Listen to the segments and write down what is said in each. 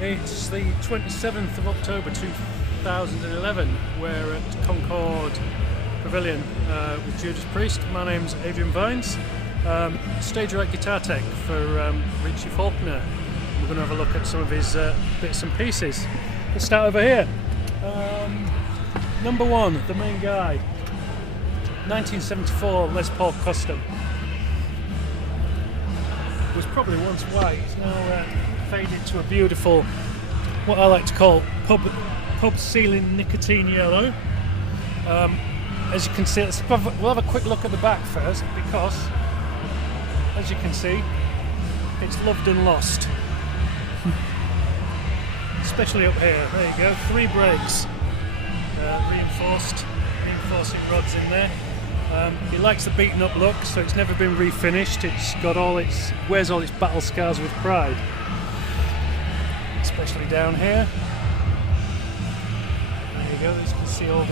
It's the 27th of October 2011. We're at Concord Pavilion with Judas Priest. My name's Adrian Vines, stage right guitar tech for Richie Faulkner. We're going to have a look at some of his bits and pieces. Let's start over here. Number one, the main guy, 1974 Les Paul Custom. Was probably once white, it's now faded to a beautiful, what I like to call pub ceiling nicotine yellow. As you can see, we'll have a quick look at the back first, because as you can see, it's loved and lost. Especially up here. There you go, 3 brakes, reinforcing rods in there. He likes the beaten up look, so it's never been refinished. It's got wears all its battle scars with pride. Especially down here. There you go, as you can see all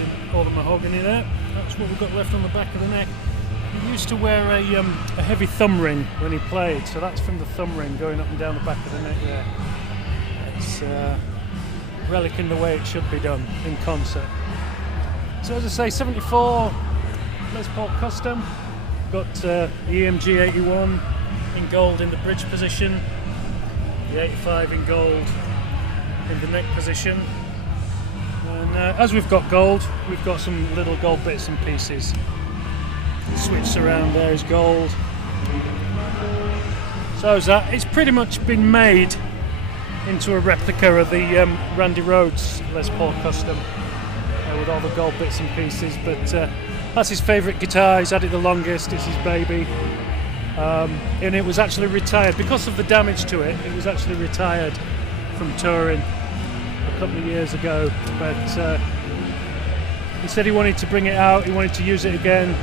the mahogany there. That's what we've got left on the back of the neck. He used to wear a heavy thumb ring when he played, so that's from the thumb ring going up and down the back of the neck there. It's relicking the way it should be done in concert. So as I say, 74 Les Paul Custom. Got the EMG 81 in gold in the bridge position, the 85 in gold in the neck position, and as we've got gold, we've got some little gold bits and pieces. The switch around there is gold. So is that. It's pretty much been made into a replica of the Randy Rhoads Les Paul Custom with all the gold bits and pieces, but that's his favourite guitar. He's had it the longest. It's his baby, and it was actually retired because of the damage to it. It was actually retired from touring a couple of years ago, but he said he wanted to bring it out. He wanted to use it again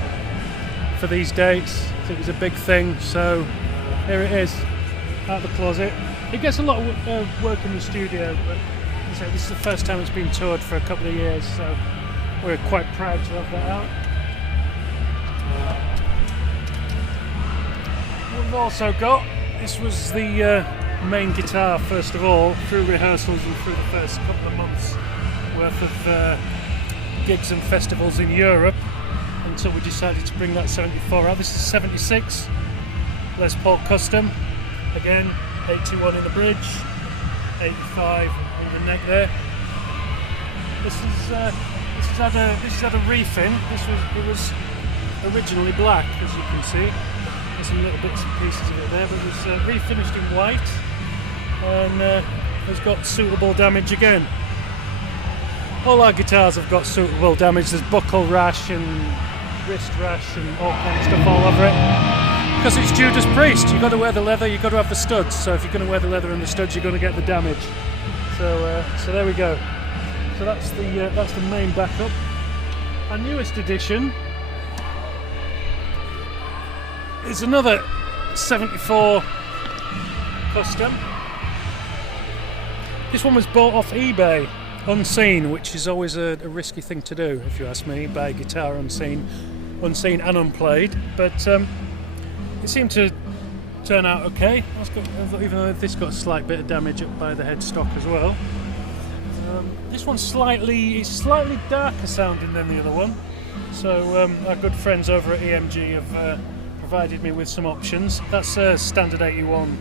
for these dates. So it was a big thing. So here it is, out of the closet. It gets a lot of work in the studio, but so this is the first time it's been toured for a couple of years, so we're quite proud to have that out. We've also got, this was the main guitar first of all, through rehearsals and through the first couple of months worth of gigs and festivals in Europe, until we decided to bring that 74 out. This is 76 Les Paul Custom, again 81 in the bridge, 85 in the neck there. This has had a refin. It was originally black, as you can see. There's some little bits and pieces of it there, but it was refinished in white, and has got suitable damage again. All our guitars have got suitable damage. There's buckle rash and wrist rash and all kind of stuff all over it. Because it's Judas Priest, you've got to wear the leather, you've got to have the studs. So if you're going to wear the leather and the studs, you're going to get the damage. So there we go. So that's the main backup. Our newest edition is another 74 Custom. This one was bought off eBay, unseen, which is always a risky thing to do, if you ask me. Buy a guitar unseen and unplayed. But it seemed to turn out okay, even though this got a slight bit of damage up by the headstock as well. This one's slightly darker sounding than the other one, so our good friends over at EMG have provided me with some options. That's a standard 81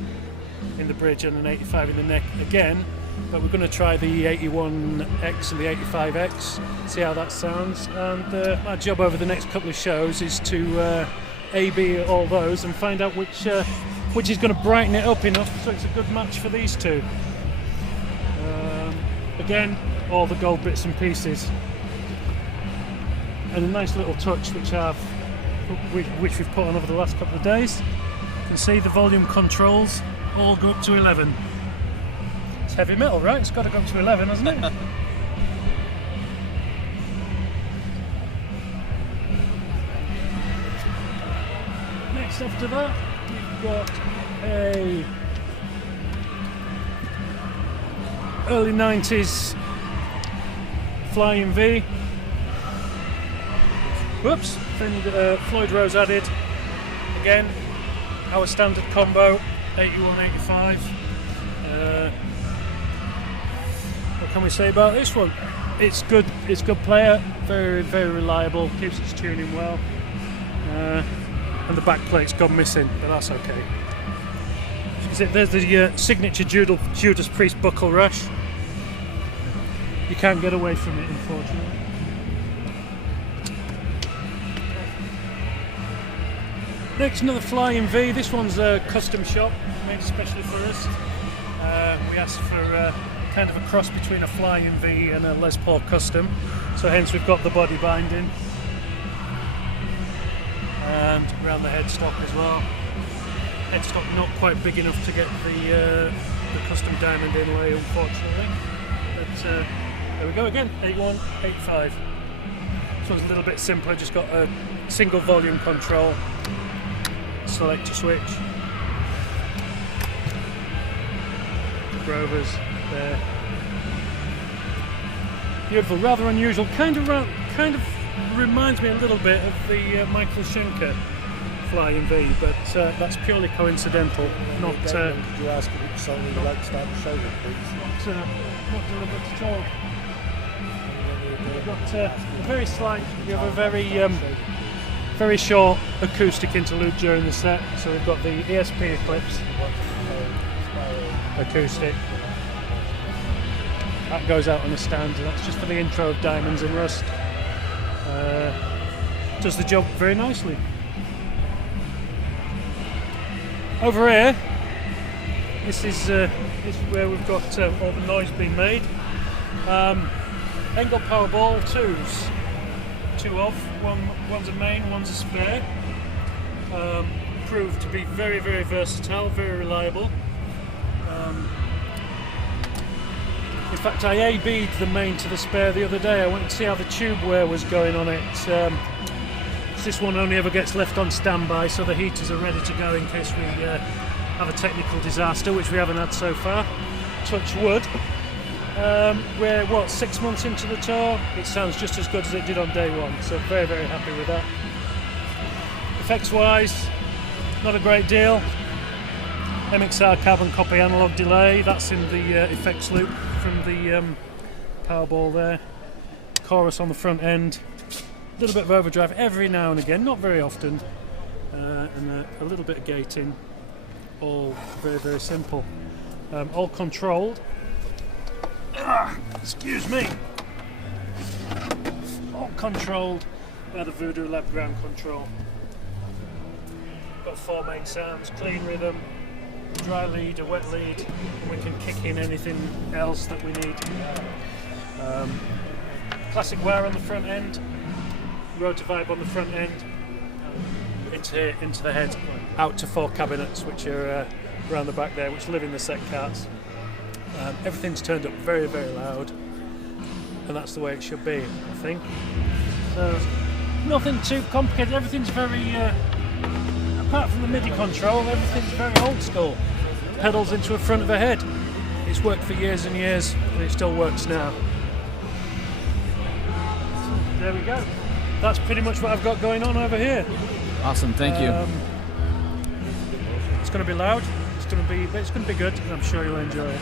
in the bridge and an 85 in the neck again, but we're going to try the 81X and the 85X, see how that sounds, and my job over the next couple of shows is to A/B all those and find out which is going to brighten it up enough so it's a good match for these two. Again, all the gold bits and pieces, and a nice little touch which we've put on over the last couple of days. You can see the volume controls all go up to 11. It's heavy metal, right? It's got to go up to 11, hasn't it? Next after that, we've got a early 90s Flying V. Whoops, Floyd Rose added. Again, our standard combo, 81-85. can we say about this one? It's good. It's a good player. Very, very reliable. Keeps its tuning well. And the back plate's gone missing, but that's okay. There's the signature Judas Priest buckle rush. You can't get away from it, unfortunately. Next, another Flying V. This one's a custom shop, made especially for us. We asked for kind of a cross between a Flying V and a Les Paul custom, so hence we've got the body binding and around the headstock as well. Headstock not quite big enough to get the custom diamond inlay, unfortunately. But there we go again, 81, 85. This one's a little bit simpler, just got a single volume control, selector switch, Rovers there. Beautiful, rather unusual, kind of reminds me a little bit of the Michael Schenker Flying V, but that's purely coincidental. Not. Did you ask if it's something you'd like to start the show with, please? Not deliberate at all. You've got a very slight. You have a very short acoustic interlude during the set. So we've got the ESP Eclipse acoustic. That goes out on a stand, and that's just for the intro of Diamonds and Rust. Does the job very nicely. Over here, this is where we've got all the noise being made. Engel Powerball 2s, two of, one's a main, one's a spare. Proved to be very, very versatile, very reliable. In fact, I A-B'd the main to the spare the other day. I went to see how the tube wear was going on it. This one only ever gets left on standby, so the heaters are ready to go in case we have a technical disaster, which we haven't had so far. Touch wood. We're, 6 months into the tour? It sounds just as good as it did on day one, so very, very happy with that. Effects-wise, not a great deal. MXR carbon copy analog delay, that's in the effects loop from the Powerball there. Chorus on the front end. A little bit of overdrive every now and again, not very often, and a little bit of gating. All very, very simple. All controlled. Excuse me. All controlled by the Voodoo Lab ground control. Got 4 main sounds: clean rhythm, dry lead, a wet lead, and we can kick in anything else that we need. Classic wire on the front end. Rotor vibe on the front end, into the head, out to 4 cabinets which are around the back there, which live in the set carts. Everything's turned up very, very loud, and that's the way it should be, I think. So nothing too complicated. Everything's very, apart from the MIDI control, everything's very old school. Pedals into the front of a head. It's worked for years and years, and it still works now. There we go. That's pretty much what I've got going on over here. Awesome, thank you. It's going to be loud. It's going to be good, and I'm sure you'll enjoy it.